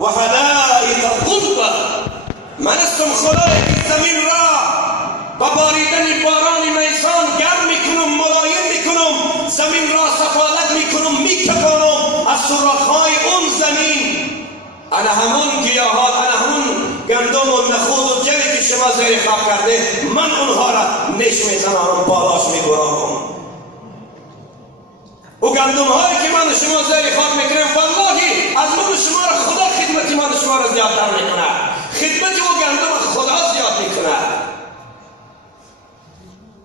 و حدائق غلبا. من هستم خدایی که زمین را با باریدن باران میسان گرم میکنم، ملایم میکنم، زمین را سفالت میکنم، میکپانم از سوراخ‌های اون زمین. انا همون گیاهات، انا همون گندم و نخود و جوی که شما زیر خاک کرده، من اونها را نش میزنم، بالاش میبرم. و گندم هایی که من شما زیر خاک میکنم، والله از من شما را خدا خدمتی من شما را زیادتر میکنه. خدمت و گندم خدا زیاد میکنه.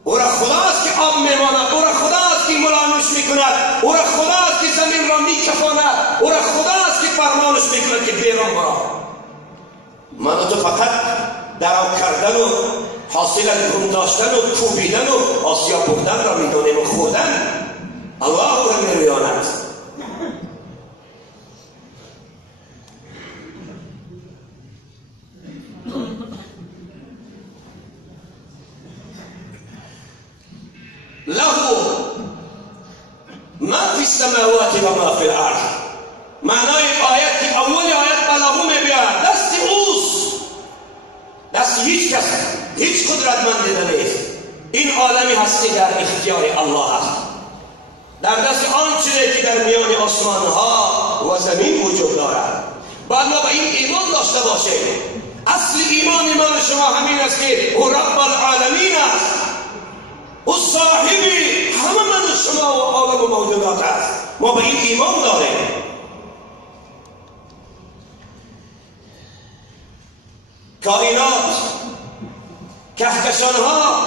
او را خداست که آب میماند، او را خداست که ملامش میکند، او را خداست که زمین را میکفاند، او را خداست که فرمانش میکند که بیرون برو. من تو فقط درآب کردن و حاصل گم داشتن و کوبیدن و آسیاب بردن را میدانیم و خوردن الله را میریاند. له ما فی السماوات و ما فی الارض. معنای آیت که اول آیت بلاهو میبیاد دست اوست، دست هیچ کس، هیچ قدرتمندی نیست. این عالمی هستی در اختیار الله است، در دست آن چیزی که در میان آسمان ها و زمین وجود دارد. باید ما به این ایمان داشته باشیم. اصل ایمان من شما همین است که او رب العالمین است، او صاحبی همه من شما و عالم و موجودات است. ما به این ایمان داریم. کائنات، کهکشان ها،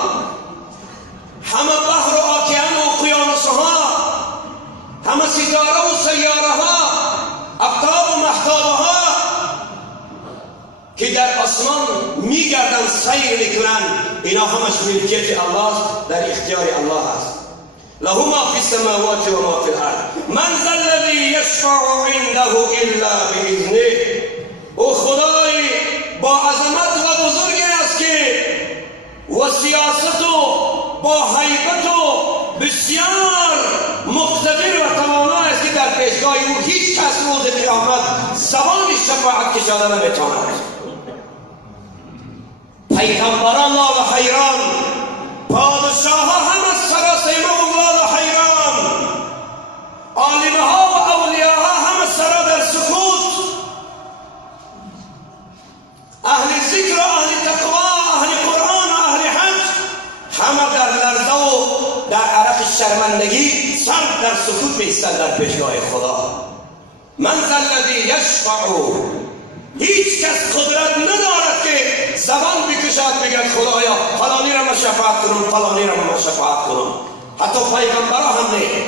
همه بحر و آکیان و اقیانوس ها، همه ستاره و سیاره ها، آفتاب و مهتاب ها که در آسمان میگردن، سیر میکنن، اینا همش ملکیت الله، در اختیار الله است. له ما فی السماوات و ما فی الارض. من ذا الذی یشفع عنده الا باذنه. او خدای با عظمت و بزرگی است که و سیاست و با هیبت و بسیار مقتدر و توانا است که در پیشگاه او هیچ کس روز قیامت زبان شفاعت کشاده نمیتواند. پیغمبران لا حیران، پادشاه ها هم از سراسیمه لا حیران، عالم ها و اولیاء ها هم سرا در سکوت، اهل ذکر و اهل تقوا، اهل قرآن و اهل حج همه در لرزه و در عرق شرمندگی سر در سکوت میستند در پیشگاه خدا. من ذا الذی یشفع. هیچ کس قدرت ندارد که زبان بکشد بگد خدایا فلانی را من شفاعت کنم، فلانی را من شفاعت کنم. حتی پیغمبرها هم نه.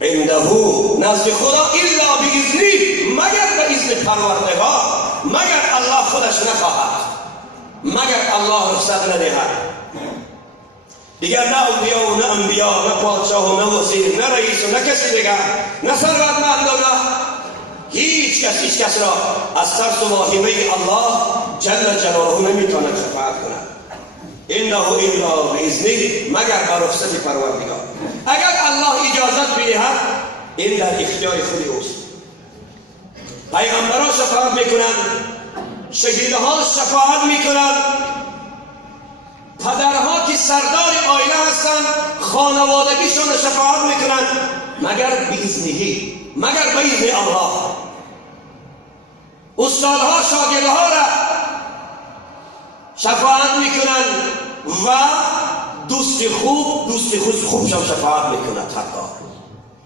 عنده نزد خدا الا باذنه، مگر به اذن پروردگار، مگر الله خودش نخواهد، مگر الله رخصت ندهد. دیگر نه اولیاء و نه انبیاء، نه پادشاه و نه وزیر، نه رئیس و نه کسی دیگر، نه ثروتمند و نه هیچ کس را از ترس و واهمه الله جل جلاله نمیتواند شفاعت کند. انه الا باذنه، مگر با رخصت پروردگار. اگر الله اجازت بدهد این در اختیار خود اوست. پیغمبران شفاعت میکنند، شهیدها شفاعت میکنند، پدرها که سردار آیله هستند خانوادگیشون شفاعت میکنند، مگر باذنه، مگر به اذن الله. استادها شاگردها را شفاعت میکنند و دوست خوبشان شفاعت میکند. حتی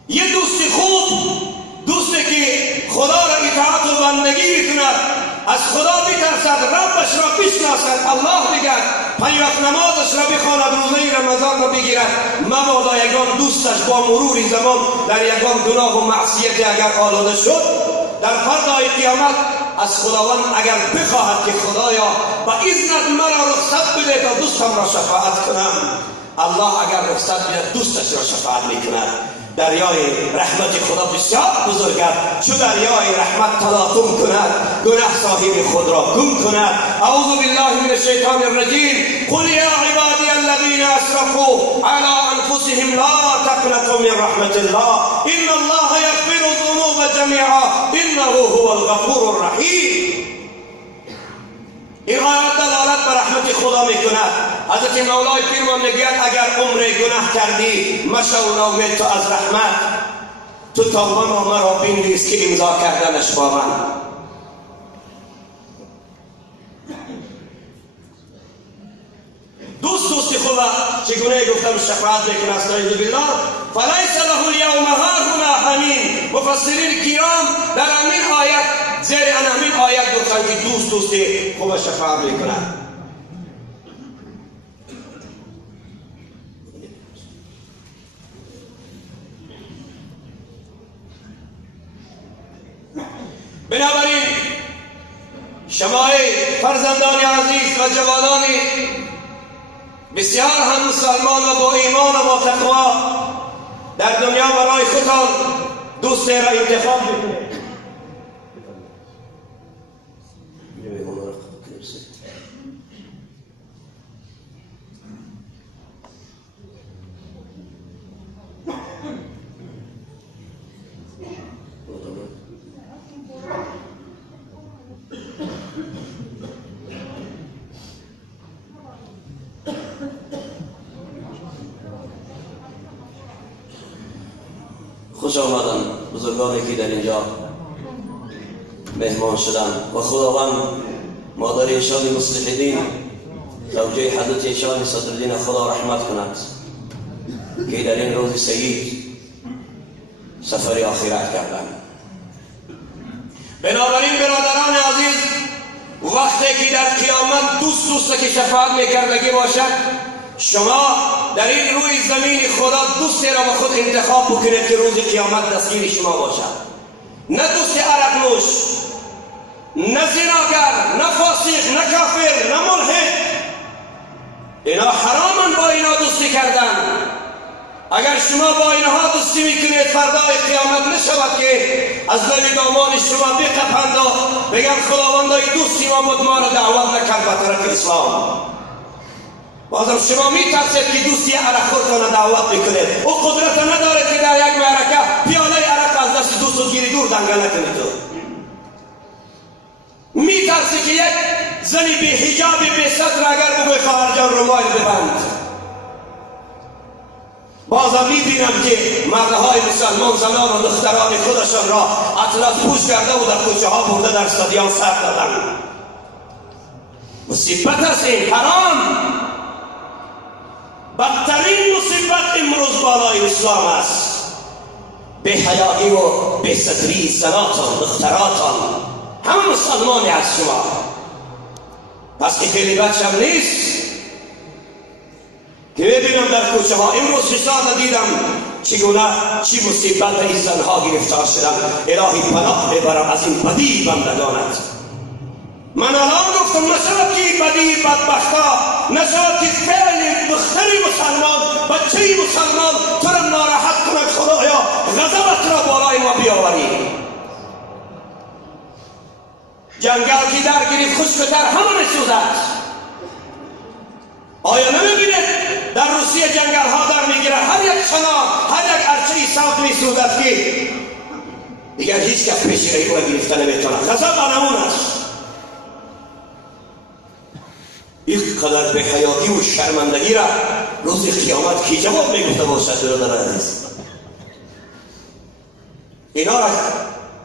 یه دوست خوب، دوستی که خدا را اطاعت و بندگی میکند، از خدا بترسد، ربش را بشناسد، الله بگد، 5 وقت نمازش را بخواند، روزه رمضان را بگیرد، مبادا یگان دوستش با مرور زمان در یگان گناه و معصیت اگر آلوده شد، در فردای قیامت از خداوند اگر بخواهد که خدایا با اذنت مرا رخصت بده تا دوستم را شفاعت کنم، الله اگر رخصت بده دوستش را شفاعت میکند. دریای رحمت خدا بسیار بزرگ است. چو دریای رحمت تلاطم کند، گناه صاحب خود را گم کند. اعوذ بالله من الشیطان الرجیم. قل یا عبادی الذين اسرفوا على انفسهم لا تقنطوا من رحمة الله ان الله یغفر الذنوب جمیعا انه هو الغفور الرحیم. این آیات دلالت بر رحمت خدا میکند. حضرت مولای پیرمان میگوید اگر عمر گناه کردی مشو ناامید تو از رحمت، تو توبه نامه را بنویس که امضا کردنش با من. دوست خوبه چگونه گفتم شفاعت میکنه استعاذ بالله. فلیس له الیوم هاهنا حمیم. مفسرین کرام در همین آیت زیر همین آیت گفتن که دوست خوبه شفاعت میکنه. بنابراین شما فرزندان عزیز و جوانان بسیار هم مسلمان و با ایمان و با تقوا در دنیا برای خودتان دوست را انتخاب بکنید. خوش آمدن بزرگانی که در اینجا مهمان شدن و خداوند مادر ایشان مصلح زوجه حضرت ایشان صدرالدین خدا رحمت کند که در این روز سعید سفر آخرت کردند. بنابراین برادران عزیز وقتی که در قیامت دوست که شفاعت میکردگی باشد، شما در این روی زمین خدا دوستی را به خود انتخاب بکنید که روز قیامت دستگیر شما باشد. نه دوست عرق نوش، نه زناگر، نه فاسق، نه کافر، نه ملحد. اینا حرامن با اینا دوستی کردن. اگر شما با اینها دوستی میکنید فردای قیامت نشود که از لب دامان شما بقپند و بگن خداوندای دوستی ما بود ما را دعوت نکرد به طرف اسلام. بازم شما میترسید که دوستی عرق خورتان دعوت بکنید. او قدرت ندارد که در یک معرکه پیاله عرق از دست دوست و گیری دور دنگل نکنید. میترسی که یک زنی بی حجاب بی ستر اگر بگوی خواهر جان رومایل ببند. بازم میبینم که مردهای مسلمان زنان و دختران خودشان را اطلس پوش کرده و در کوچه ها برده در استادیوم سر دادن. مصیبت است این، حرام. بدترین مصیبت امروز بالای اسلام است. به حیایی و به ستری زناتان دختراتان همه مسلمانی از شما. پس که خیلی بچم نیست که ببینم در کوچه ها امروز حساب دیدم چگونه چی مصیبت این زنها گرفتار شدن. الهی پناه ببرم از این بدی بندگانت. من الان گفتم نشود که این بدی بدبختا، نشود که فعل دختری مسلمان بچه مسلمان تو را ناراحت کند. خدایا غضبت را بالای ما بیاوری. جنگل که در گریف خشکتر همه میسوزد. آیا نمیبینید در روسیه جنگل ها در میگیرد، هر یک چنار هر یک ارچه سبز میسوزد که دیگر هیچ کس پیش روی او گرفته نمیتواند. غضب آنمون است. این قدر به حیاتی و شرمندگی را روز قیامت کی جواب میگفته باشد؟ برادر عزیز اینا را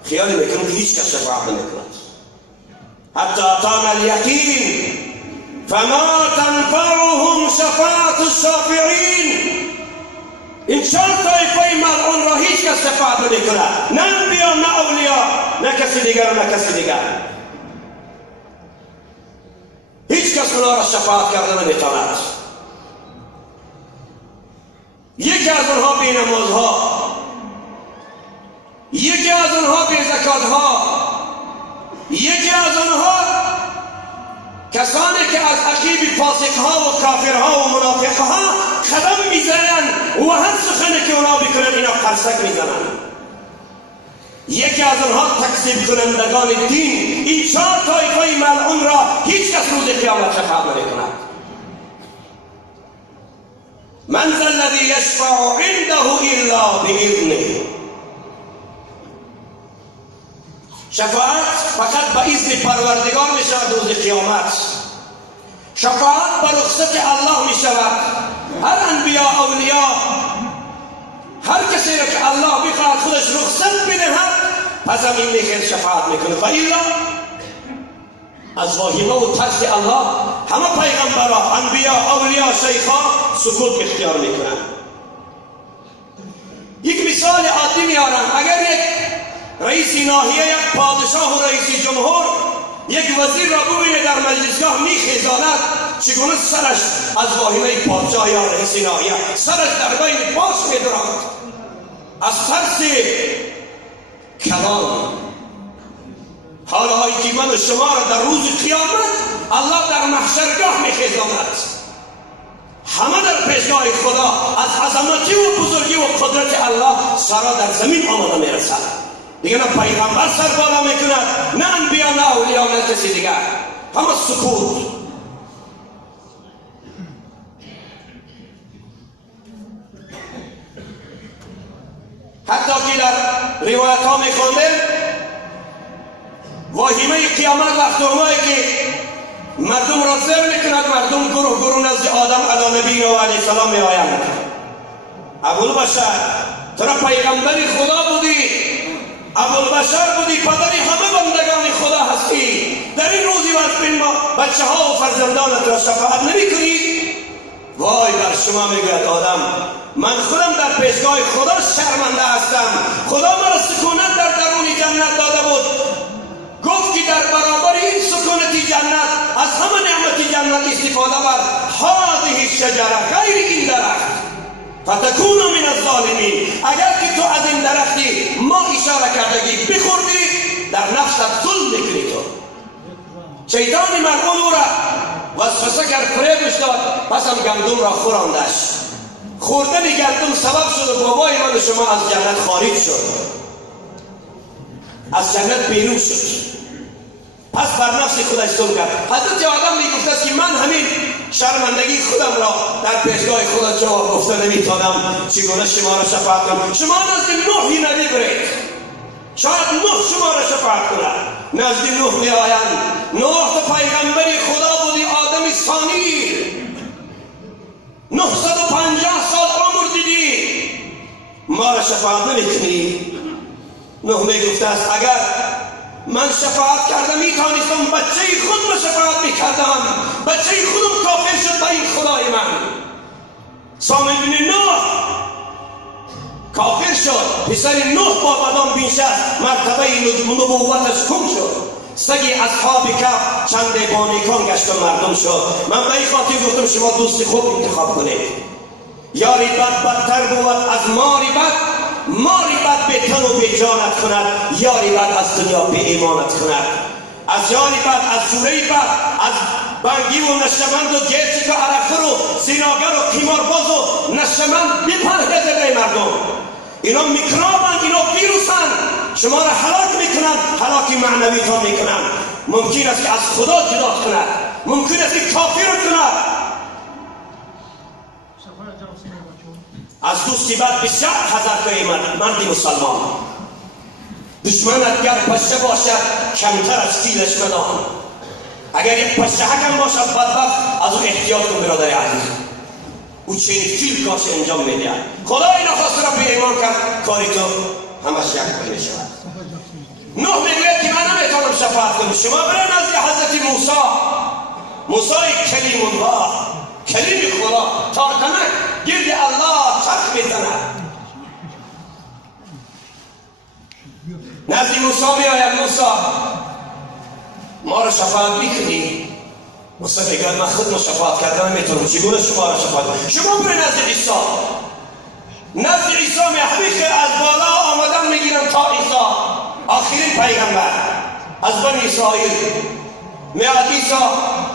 خیال میکنم که هیچ کس شفاعت نمیکند. حتی اتانا الیقین فما تنفعهم شفاعت الشافعین. این چهار طایفه ملعون را هیچ کس شفاعت نمیکند، نه انبیا نه اولیا نه کسی دیگر و نه کسی دیگر. هیچ کس اونا را شفاعت کرده نمیتواند. یکی از اونها بی نمازها، یکی از اونها بی زکاتها، یکی از اونها کسانی که از عقیب فاسقها و کافرها و منافقها قدم میزنند و هر سخنی که اونا بکنن اینا فرسک میزنند. یکی از آنها تکذیب کنندگان دین. این چهار طایفه ملعون را هیچ کس روز قیامت شفاعت نمیکند. من ذا الذی یشفع عنده الا باذنه. شفاعت فقط به اذن پروردگار می شود روز قیامت. شفاعت به رخصت الله می شود. هر انبیاء اولیاء، هر کسی را که الله بخواهد خودش رخصت بدهد پس همین میخیر شفاعت میکنه. و الا از واهمه و ترس الله همه پیغمبرها، انبیاء، اولیاء، شیخان سکوت اختیار میکنن. یک مثال عادی میارم. اگر یک رئیس ناحیه، یک پادشاه و رئیس جمهور یک وزیر را ببینه در مجلسگاه میخیزاند، چگونه سرش از واهمه پادشاه یا رئیس ناحیه سرش در بین پاش میدرد از ترس کلام. حالهایی که من و شما را در روز قیامت الله در محشرگاه میخیزاند، همه در پیشگاه خدا از عظمتی و بزرگی و قدرت الله سرا در زمین آمده میرسد. دیگه نه پیغمبر سر بالا میکند، نه انبیا، نه اولیاء، نه کسی دیگر، همه سکوت. حتی که در روایت ها میخوندیم واهمه قیامت وقت اومایی که مردم را زر میکند، مردم گروه گروه نزد آدم علی نبینا و علیه السلام می آیند. ابوالبشر تو را پیغمبر خدا بودی، ابوالبشر بودی، پدری همه بندگان خدا هستی، در این روزی وقت ما بچه ها و فرزندانت را شفاعت نمی کنی؟ وای بر شما میگوید آدم من خودم در پیشگاه خدا شرمنده هستم. خدا مرا سکونت در درون جنت داده بود، گفت که در برابر این سکونت جنت از همه نعمت جنت استفاده بر هذه الشجره، غیر این درخت، فتکون من الظالمین. اگر که تو از این درختی ما اشاره کردگی بخوردی در نفست ظلم میکنی. تو شیطان مرغون او را وسوسه کرد، فریبش داد، پس هم گندم را خوراندش. خوردن گندم سبب شد و بابای من و شما از جنت خارج شد، از جنت بیرون شد. پس بر نفس خودش ظلم کرد. حضرت آدم میگفت است که من همین شرمندگی خودم را در پیشگاه خدا جواب گفته نمیتونم، چگونه شما را شفاعت کنم؟ شما نزد نوحی نبی برید، شاید نوح شما را شفاعت کند. نزد نوح می آیند، نوح تو پیغمبر خدا بودی، آدم ثانی، 950 سال عمر دیدی، ما را شفاعت نمیکنی؟ نوح میگفت است اگر من شفاعت کردم میتونستم بچه خود را شفاعت میکردم، بچه خودم کافر شد به این خدای من. سامع بن نوح کافر شد، پسر نوح با بدان بیشه مرتبه نبوتش کم شد. سگی اصحاب کهف چند بانیکان گشت و مردم شد. من به این خاطر گفتم شما دوست خوب انتخاب کنید. یاری بد بدتر بود از ماری بد، ماری بد به تن و به جانت کند، یاری بد از دنیا به ایمانت کند. از یاری بد، از جوری بد، از بنگی و نشمند و گرچک و عرفر و زناگر و قیمارباز و نشمند بپرهیزید ای مردم. اینا میکروبند، اینا ویروسند، شما را هلاک میکنند، هلاکی معنویتان میکنند. ممکن است که از خدا جدا کند، ممکن است که کافر کند. از دوستی بد بسیار حذر کنید مردی مسلمان. دشمنت گر پشه باشد کمتر از فیلش بدان. اگر یک پشه حکم باشد بدبخت از او احتیاط کن برادر عزیز، او چنین فیل کاش انجام میدهد. خدا این خواست را به ایمان کرد، کاری تو همش یک پای میشود. نوح میگوید که من نمیتونم شفاعت کنم، شما برین نزد حضرت موسی کلیم الله، کلیم خدا، تارتنک گرد الله چرخ میزند. نزد موسی میآید، موسی ما را شفاعت میکنی؟ موسی میگوید من خودم شفاعت کردن نمیتونم، چگونه شما را شفاعت کنم؟ شما برین نزد عیسی. نزد عیسی میخوی که از بالا آمدن میگیرم تا عیسی آخرین پیغمبر از بنی اسرائیل. میاد عیسی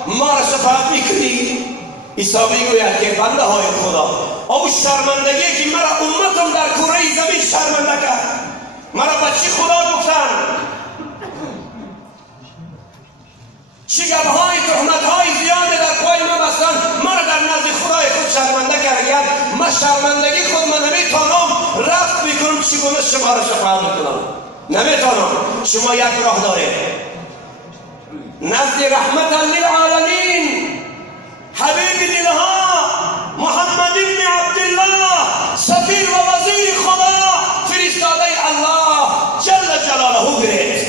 ما را شفاعت میکنی؟ عیسی میگوید که بنده های خدا، او شرمندگی که مرا امتم در کره زمین شرمنده کرد، مرا بچه خدا گفتن، شگفت‌های تهمت‌های زیاده در پای من بستن، مرا در نزد خدای خود شرمنده کرد. کنه شما را شفاعت میکنم. نمیتونم. شما یک راه داره، نزد رحمت للعالمین حبیب دلها محمد بن عبدالله سفیر و وزیر خدا فرستاده الله جل جلاله گرفت.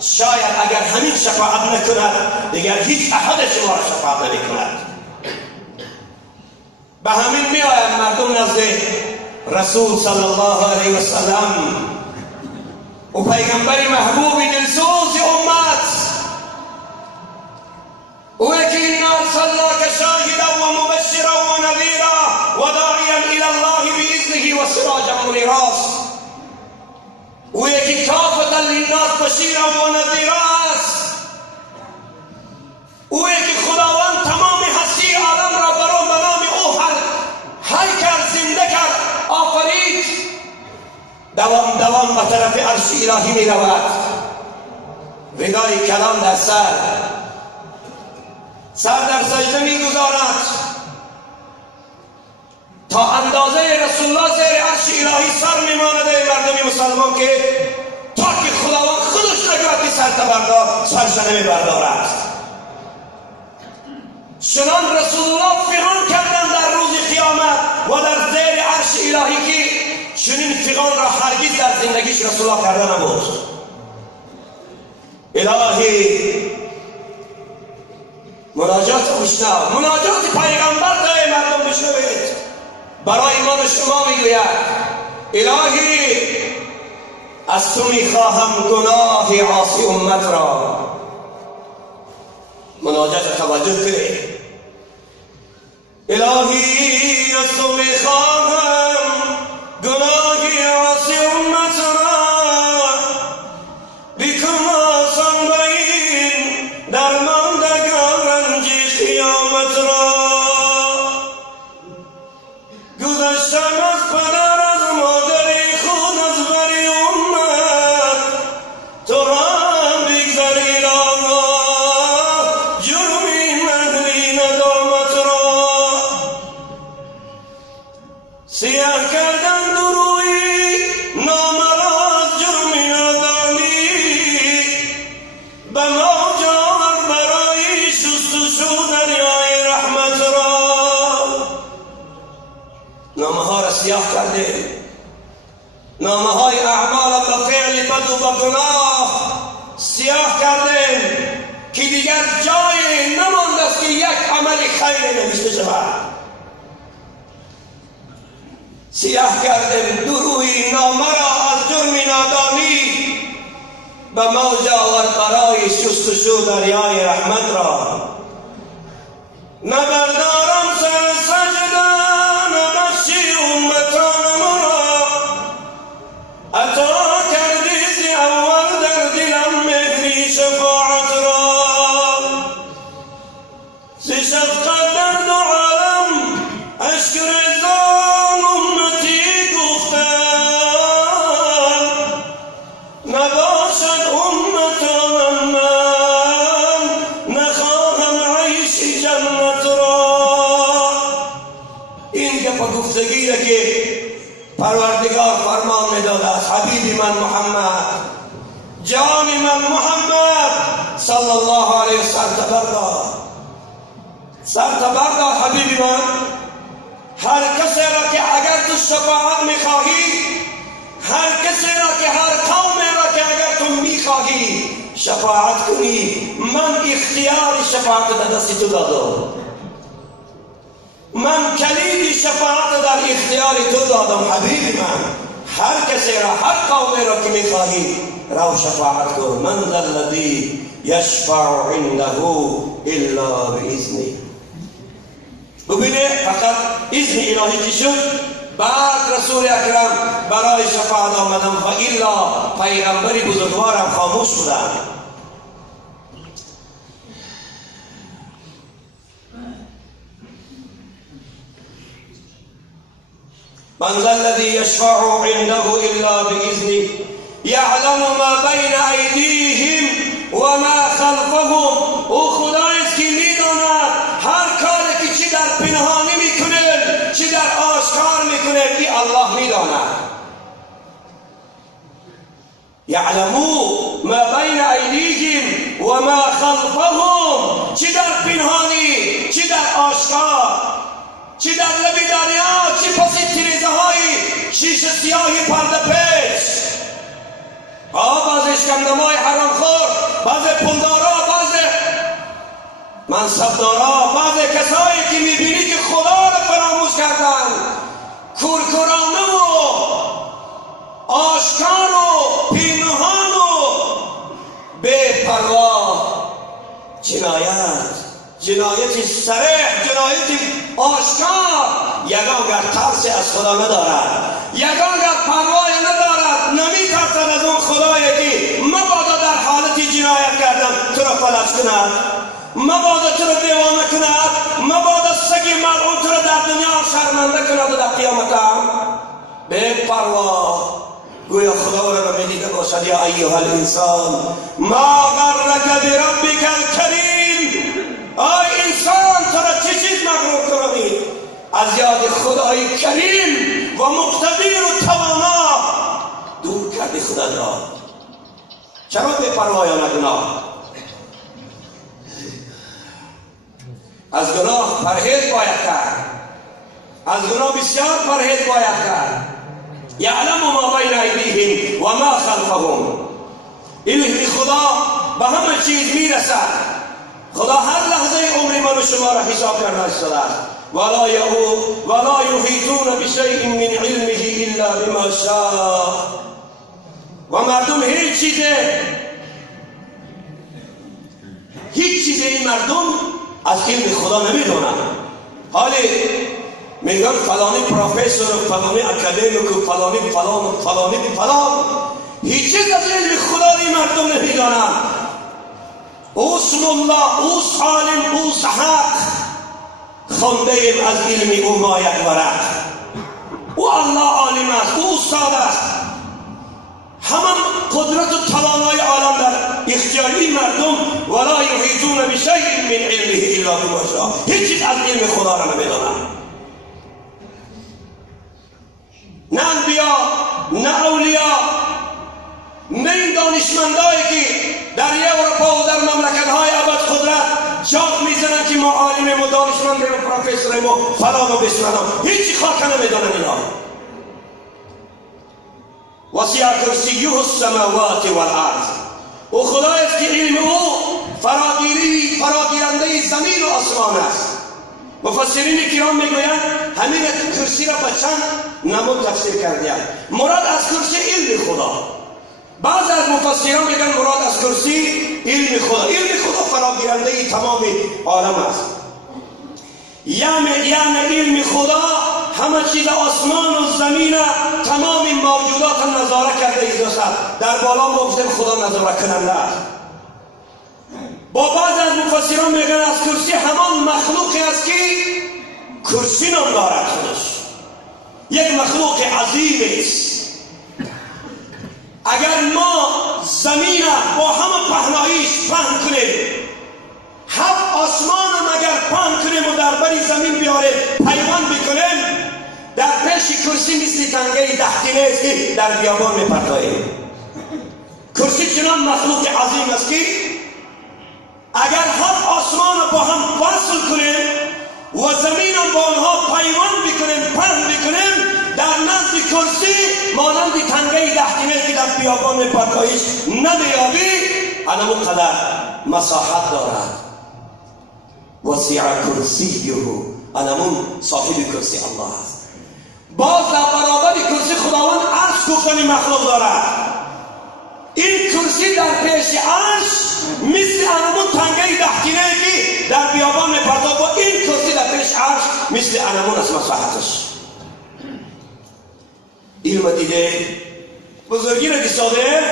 شاید اگر همین شفاعت نکند دیگر هیچ احد شما را شفاعت نمیکند. به همین می آید مردم نزد رسول صلی الله علیه و سلم و پیغمبر محبوب دلسوز امت، او که انا ارسلناک شاهدا و مبشرا و نذیرا و داعیا الی الله باذنه و سراجا منیرا، او که کافة للناس بشیرا و نذیرا است، او که خداوند تمام هستی عالم را برو به نام او حی کرد، زنده کرد، آفرید، دوام به طرف عرش الهی می رود، ودای کلام در سر در سجده می گذارد تا اندازه رسول الله زیر عرش الهی سر می ماند مردم مسلمان که تا که خداوند خودش نگوید که سرش نمی بردارد. چنان رسول الله فغان کردن در روز قیامت و در زیر عرش الهی که چنین فغان را هرگز در زندگیش رسول الله کرده نبود. الهی مناجات خوشنام، مناجات پیغمبر داره مردم بشنوید، برای من و شما میگوید الهی از تو میخواهم گناه عاصی امت را. مناجات توجه کنید. الهی از تو میخواهم گناه عاصی امت را، بکن آسان بین درماندگان رنج قیامت را. گذشتم از پدر از مادری خود از بری امت، تو هم بگذر الهی جرمی مهلی ندامت را. سیاه کردن دروی نام را از جرمی نادانی، به ما جار برای شستشو دریای رحمت را. نامه ها را سیاه کرده، نامه های اعمال به فعل بد و به گناه سیاه کرده که دیگر جای نمانده است که یک عمل خیر نوشته شود. سیاه کردیم دروی نامه را از جرم نادانی، به موج آورد برای شستشو دریای رحمت را. نبردارم سر سجده نبخشی امتان مرا، عطا کردی زی اول در دلم مهری شفاعت را. زی شفقت در دو عالم اشک رضان امتی گفتم، نباشد امتان من نخواهم عیش جنت را. این گپ گفتگیه که پروردگار فرمان میداده است. حبیب من محمد، جان من محمد صلی الله علیه وسلم، سر تبردار حبیب من. هر کسی را که اگر تو شفاعت میخواهی، هر کسی را که هر قومی را که اگر تو میخواهی شفاعت کنی، من اختیار شفاعت در دست تو دادم، من کلید شفاعت در اختیار تو دادم حبیب من. هر کسی را هر قومی را که میخواهی رو شفاعت کن. من ذا الذی یشفع عنده الا باذنه. ببینه فقط اذن الهی چی شد؟ بعد رسول اکرم برای شفاعت آمدن و الا پیغمبری بزرگوارم خاموش بودن. من ذا الذي يشفع عنده الا باذنه يعلم ما بين ايديهم وما خلفهم. او خدایست که میداند هر کاری که چی در پنهانی میکنه چی در آشکار میکنه، این الله میداند. یعلمو ما بین ایدیهم و ما خلفهم، چی در پنهانی چی در آشکار، چی در لب دریا چی پس تیریزه های شیشه سیاهی پرده پیش. بعض اشکندمای حرامخور، بعض پولدارا، بعض منصبدارا، بعض کسایی که میبینی که خدا را فراموش کردن، کورکورانه و آشکار و پینهان و بے پروا جنایت صریح، جنایت آشکار، یگانگر ترس از خدا ندارد، یگانگر پروایی ندارد، نمیترسد از اون خدایی که مبادا در حالت جنایت کردن تو را فلج کند، مبادا تو را دیوانه کند، مبادا سگی ملعون تو را در دنیا شرمنده کند و در قیامت هم بے پروا. گویا خدا را میدیده باشد یا ایها الانسان ما غرک بربک الکریم، آی انسان تو را چه چیز مغرور کنید از یاد خدای کریم و مقتدر و توانا دور کردی خدا را. چرا بے پروایانه گناه؟ از گناه پرهیز باید کرد، از گناه بسیار پرهیز باید کرد. یعلم ما بین ایدیهم و ما خلفهم، این خدا به همه چیز میرسد. خدا هر لحظه عمر من و شما را حساب کرده شده است. ولا یحیطون بشیء من علمه الا بما شاء، و مردم هیچ چیز این مردم از علم خدا نمیدونن. حالی میگن فلانی پروفسور، فلانی اکادمیک، فلانی فلان، هیچ چیز از علم خدا این مردم نمیدونن. اوست ملا، اوست عالم، اوست حق، خونده ایم از علم او ما یک ورق. او الله عالم است، او استاد است، همه قدرت و توانای عالم در اختیاری مردم. ولا یحیطون بشیء من علمه الا بما شاء، هیچ چیز از علم خدا را نمیدونن. نه انبیا، نه اولیا، نه این دانشمندایی که در اروپا و در مملکت‌های ابد قدرت جاگ میزنن که ما عالمیم و دانشمندیم و پروفسوریم و فلان و بسمنان، هیچی خاک نمیدونن اینا. وسع کرسیه السماوات والارض، و خدایست که علم او فراگیرنده زمین و آسمان است. مفسرین کرام میگویند همین کرسی را به چند نمود تفسیر کردند. مراد از کرسی علم خدا. بعض از مفسران میگن مراد از کرسی علم خدا. علم خدا فراگیرنده تمام عالم است. یعنی علم خدا همه چیز آسمان و زمین، تمام موجودات نظاره کرده ایست. در بالا موجود خدا نظاره کننده است. با بعض از مفسران میگن از کرسی همان مخلوقی است که کرسی نام دارد خودش، یک مخلوق عظیم است. اگر ما زمین با همه پهناییش پهن کنیم، هفت آسمان اگر پهن کنیم و در بری زمین بیاریم پیوند بکنیم، در پیش کرسی مثل تنگه دهتینه است که در بیابان میپرتاییم. کرسی چنان مخلوق عظیم است که اگر هفت آسمان با هم وصل کنیم و زمین با آنها پیوند بکنیم، پهن بکنیم، در نزد کرسی مانند تنگه دهتینه که در بیابان میپرتایش نمیابی، انمون قدر مساحت دارد. وسع کرسیه، انمون صاحب کرسی الله است. باز در برابر کرسی خداوند عرش گفتن مخلوق دارد. این کرسی در پیش عرش مثل انمون تنگه دهتینه که در بیابان میپرتاید، با این کرسی در پیش عرش مثل انمون از مساحتش. علم دیده، بزرگی را دیساده،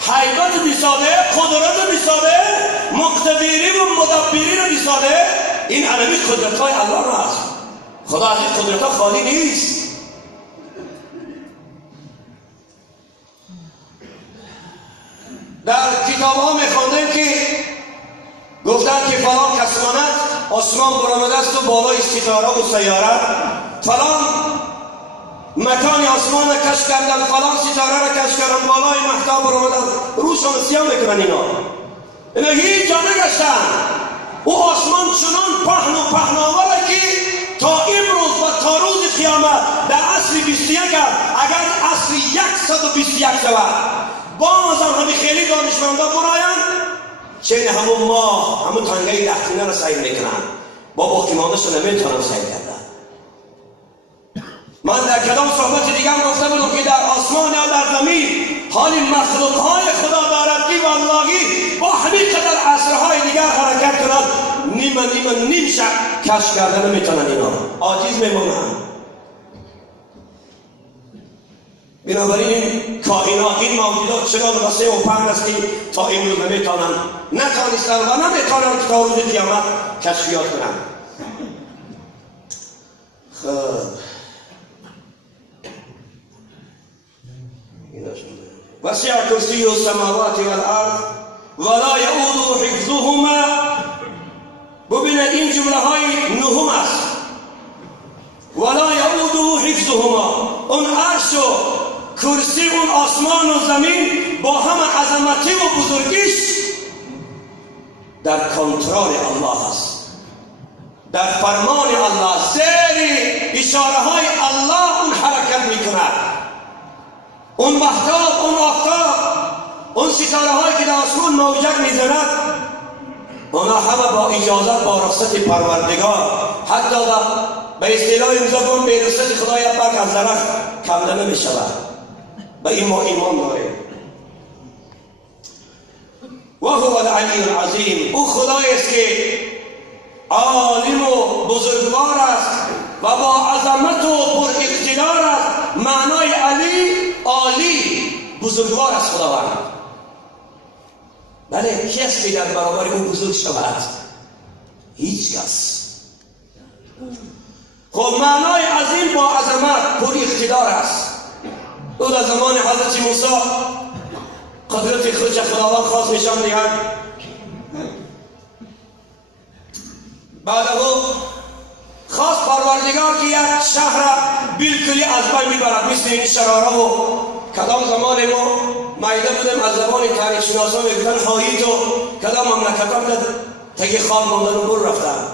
حیبت دیساده، قدرت دیساده، مقتدری و مدبری را دیساده. این علمی قدرت های الله را است. خدا از این قدرت ها خالی نیست. در کتاب ها میخواندیم که گفتن که فلان کس ماند آسمان برآمده است و بالای ستاره و سیاره، فلان مکان آسمان را کشف کردن، فلان ستاره را کشف کردن، بالای مهتاب رو آمدن روشان سیاه میکنن. اینا هیچ جا نگشتن. او آسمان چنان پهن و پهناوره که تا امروز و تا روز قیامت در عصر 21 اگر عصر 121 شود باز هم خیلی دانشمندا براین چین همون ما همون تنگه لختینه را سیر میکنن، با باقی ماندهش نمیتونن سیر کردن. من در کدام صحبت دیگه هم گفته بودم که در آسمان یا در زمین حالی مخلوقهای خدا دارد که واللهی با همین قدر عصرهای دیگر حرکت کنند نیم شب کشف کرده نمیتونن، اینا عاجز میمونن. بنابراین کائنات این موجودات چنان وسیع و پهن است که تا امروز نمیتونن، نتانستن و نمیتونن که تا روز قیامت کشفیات کنن. خب وسع کرسی السماوات والارض ولا یعود حفظهما. ببینید این جمله های نهم است. ولا یعود حفظهما، اون عرش و کرسی، اون آسمان و زمین با همه عظمتی و بزرگیش در کنترل الله است، در فرمان الله، زیر اشاره های الله اون حرکت میکند. اون مهتاب، اون آفتاب، اون ستاره هایی که در آسمان موجب میزند، اونا همه با اجازت، با رخصت پروردگار، حتی به اصطلاح امروز به رخصت خدای پاک از درخت کنده نمیشود. به این ما ایمان داریم. و هو العلی العظیم، او خدایی است که عالم و بزرگوار است و با عظمت و پر اقتدار است. معنای علی، عالی، بزرگوار است خداوند. بله، کسی در برابر او بزرگ شود؟ هیچ کس. خب معنای عظیم با عظمت پر اقتدار است. او در زمان حضرت موسی قدرت خودش خداوند خواست نشان دهد. بعد او خواست پروردگار که یک شهر بالکلی از بین میبرد، مثل این شراره و کدام زمان ما مایده بودیم از زبان تاریخ شناسان میگفتن خواهید و کدام مملکتان تگی خواب ماندن و بر رفتن.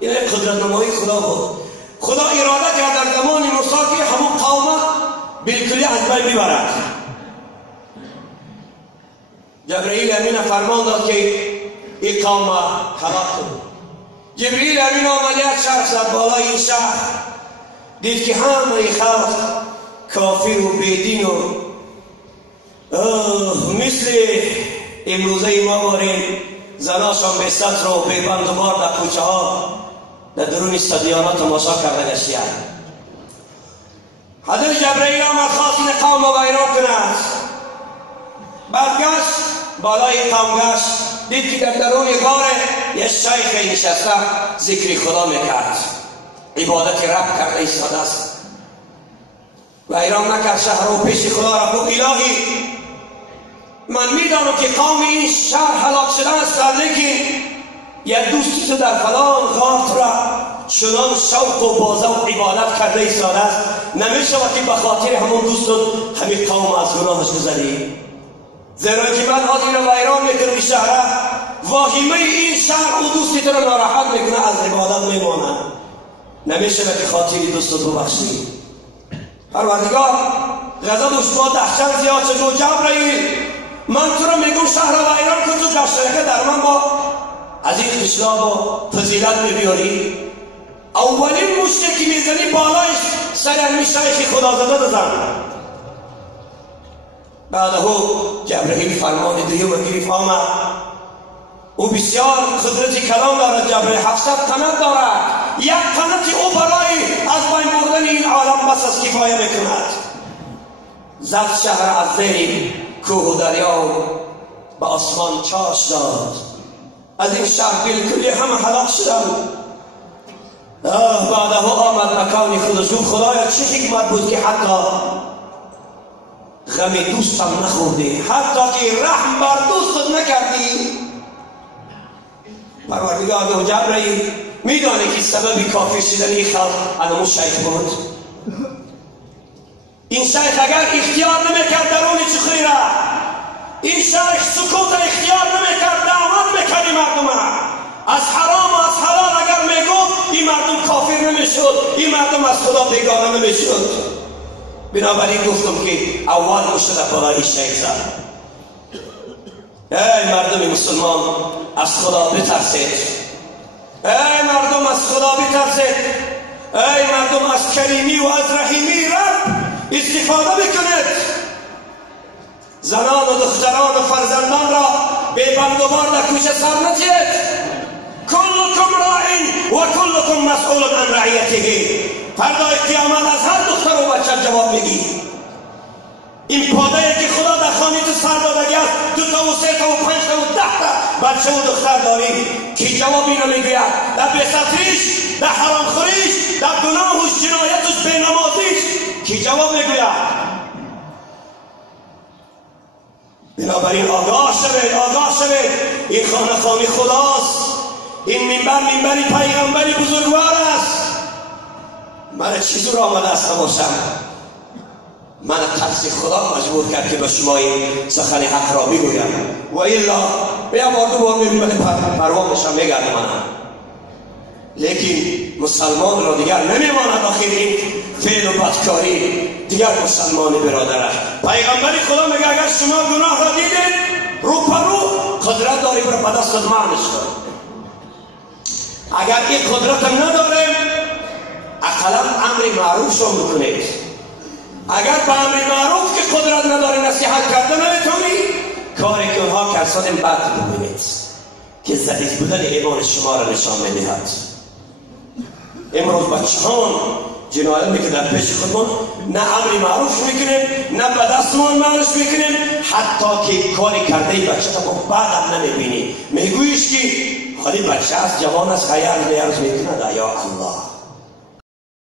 این قدرت نمایی خدا بود. خدا اراده کرد در زمان موسی که همون قوم بالکلی از بین میبرد. جبرئیل امین فرمان داد که این قوم هلاک کن. جبرئیل امین آمد یک شخص زد بالای این شهر، دید که همه خلق کافر و بیدین و مثل امروزه ما باریم زناشان به سطر و به بندوبار در کوچه ها در درون استادیان ها تماشا کرده گشتند. حضرت جبرئیل آمد خواست این قوم را ویران کند. بعد گشت بالای قوم گشت، دید که در درون غار یک شیخ نشسته ذکر خدا میکرد، عبادت رب کرده ایستاده است. ویران نکرد شهر و پیش خدا رفت. الهی من میدانم که قوم این شهر هلاک شده است، لیکن یک دوستی تو در فلان غار را چنان شوق و بازه و عبادت کرده ایستاده است، نمیشود که به خاطر همون دوستون همین قوم از گناهش گذری. زیرا که من از این را ویران میکنم شهر، واهمه این شهر او دوستی تو را ناراحت میکنه، از عبادت میمانه، نمیشود که خاطر دوستت رو بخشی. پروردگار غضبش با دهشت زیاد شد. جبرئیل من تو را میگم شهر را ویران کن، تو گشترکه در من با از این خشلاب و فضیلت میبیاری. اولین مشته که میزنی بالایش سرمی شیخ خدا زده بزن. بعد او جبرئیل فرمان دیگه و گریف آمد. او بسیار قدرت کلام دارد. جبرئیل 700 قنات دارد. یک قنات او برای از بین بردن این عالم بس از کفایه میکند. زد شهر از زیر کوه و دریا به آسمان چاش داد. از این شهر بالکلی همه هلاک شدند. بعد او آمد مکان خودش. او خدایا چه حکمت بود که حتی غم دوستم نخوردی، حتی که رحم بر دوست نکردی. پروردگار و جبرئیل میدانه که سبب کافر شدن این خلق ادمو شیخ بود. این شیخ اگر اختیار نمیکرد درون چخری را، این شیخ سکوت اختیار نمیکرد دعوت میکرد مردم از حرام و از حلال اگر میگفت این مردم کافر نمیشد، این مردم از خدا بیگانه نمیشد. بنابراین گفتم که اول مشت بالای شیخ زد. ای مردم مسلمان از خدا بترسید، ای مردم از خدا بترسید، ای مردم از کریمی و از رحیمی رب استفاده بکنید. زنان و دختران و فرزندان را به بندوبار در کوچه سر نچید. کلکم راعین و کلکم مسئول عن رعیته. فردای قیامت از هر دختر و بچه جواب میگی. این پاده‌ای که خدا در خانه تو سر دادگی است، 2 تا و 3 تا و 5 تا و 10 تا بچه و دختر داری که جوابی نمیگوید در بی‌ستریش، در حرامخوریش، در گناه و جنایتش، بینمازیش که جواب میگوید. بنابراین آگاه شوید، آگاه شوید. این خانه خانه خداست، این منبر منبری پیغمبری بزرگوار است. من چیزی را آمده است باشم، من ترس خدا مجبور کرد که به شما این سخن حق را بگویم، و الا بیا بار دو بار میبینم پروا بشم میگردم منم. لیکن مسلمان را دیگر نمیماند آخر این فعل و بدکاری دیگر مسلمان برادر است. پیغمبر خدا میگه اگر شما گناه را دیدید رو پرو قدرت داری برای به دست معنیش کنید. اگر این قدرت نداریم اقلا امر معروف شما بکنید. اگر به امر معروف که قدرت نداری نصیحت کرده نمیتونی، کاری که اونها کسان بد ببینید که ضعیف بودن ایمان شما را نشان میدهد. امروز بچه‌ها جنایت میکنن در پیش خودمون، نه امر معروف میکنیم نه به دستمون معروف میکنیم، حتی که کاری کرده بچه تا بعد هم نمیبینی، میگویش که خالی بچه است، جوان است، خیال بیارز میکنه